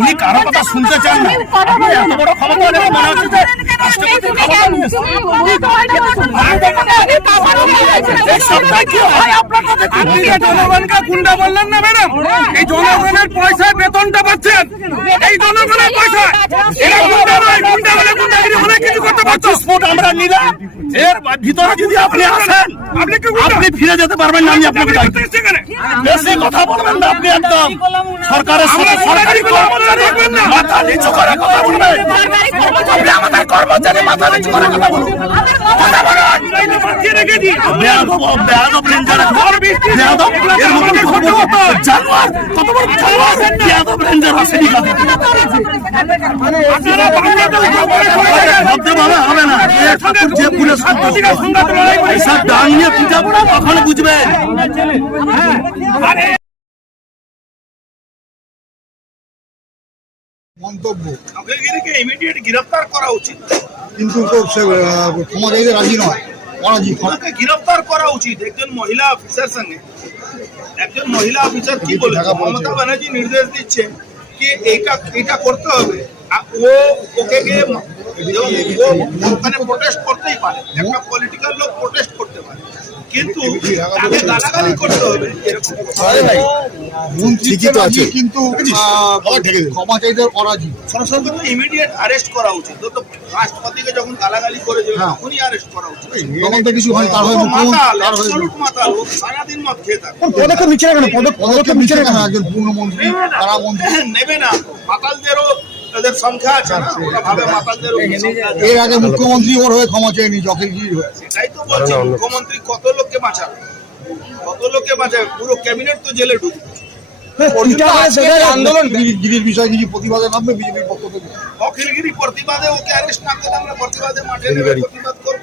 উনি কারও কথা শুনতে চান না। আপনি এত বড় ক্ষমতা দেখে মনে হচ্ছে যে রাষ্ট্রপতির ক্ষমতা নিয়ে কি হয় আপনারা আপনি যে জনগণকে গুন্ডা বললেন না ম্যাডাম? এই জনগণের পয়সায় বেতনটা পাচ্ছেন এই জনগণের পয়সা এরা গুন্ডা নয় গুন্ডা হলে গুন্ডাগিরি অনেক কিছু করতে পারছ। ফুট আমরা নিলাম। এর ভিতরে যদি আপনি আসেন আপনি কি গুন্ডা? আপনি ফিরে যেতে পারবেন না আমি আপনাকে? বেশি কথা বলবেন না আপনি একদম। সরকারের সাথে সরকারি মাথা নিচু করে কথা বলবেন। আপনি আমাদের কর্মচারী মাথা নিচু করে কথা বলুন। কথা বলুন। জানোয়ার কত বড় জানোয়ার আসেনি আপনারা বাংলাদেশ সরকারের সরকারের ভাবতে ভাবে হবে না এ ঠাকুর যে পুলিশ সাংবাদিকের সঙ্গে তো লড়াই করেছে। এইসব ডাং নিয়ে পিটাবো না বুঝবেন মন্তব্য ইমিডিয়েট গ্রেফতার করা উচিত। কিন্তু তো সে আহ, ক্ষমা চাইতে রাজি নয়। অরাজি ওনাকে গ্রেফতার করা উচিত একজন মহিলা অফিসার সঙ্গে। একজন মহিলা অফিসার কি বলে মমতা ব্যানার্জি নির্দেশ দিচ্ছে কি এইটা এটা করতে হবে। আর ও ওকে গিয়ে ম- ও ওখানে প্রোটেস্ট করতেই পারে। একটা পলিটিক্যাল লোক প্রোটেস্ট করতে পারে। কিন্তু তাকে গালাগালি করতে হবে। এরকম মন্ত্রী ঠিকই তো আছে। কিন্তু আহ, ক্ষমা চাইতে অরাজি। সরাসরি ইমিডিয়েট অ্যারেস্ট করা উচিত। তো তো রাষ্ট্রপতিকে যখন গালাগালি করেছিল হ্যাঁ। তখনই অ্যারেস্ট করা উচিত। তখন তো কিছু হয় তার ও হয়ে মুখ্যমন্ত্রী মাতাল তার হয়ে অ্যাবসলিউট মাতাল ও সারাদিন মদ খেয়ে থাকে। পদক্ষেপ নিচ্ছে না কেন? পদক্ষেপ নিচ্ছে না কেন একজন পূর্ণমন্ত্রী কারামন্ত্রী নেবে না। মাতালদেরও তাদের সংখ্যা আছে ভাবে আছে। এর আগে মুখ্যমন্ত্রী ওর হয়ে ক্ষমা চেয়নি জকেরগিরির হয়ে। সেটাই তো বলছি মুখ্যমন্ত্রী কত লোককে বাঁচাবে? কত লোককে বাঁচাবে? পুরো ক্যাবিনেট তো জেলে ঢুকবে। আন্দোলন। গিরির বিষয়ে কিছু প্রতিবাদে নামবে বিজেপির পক্ষ থেকে। অখিলগিরি প্রতিবাদে ওকে অ্যারেস্ট না করলে আমরা প্রতিবাদে মাঠে প্রতিবাদ করব।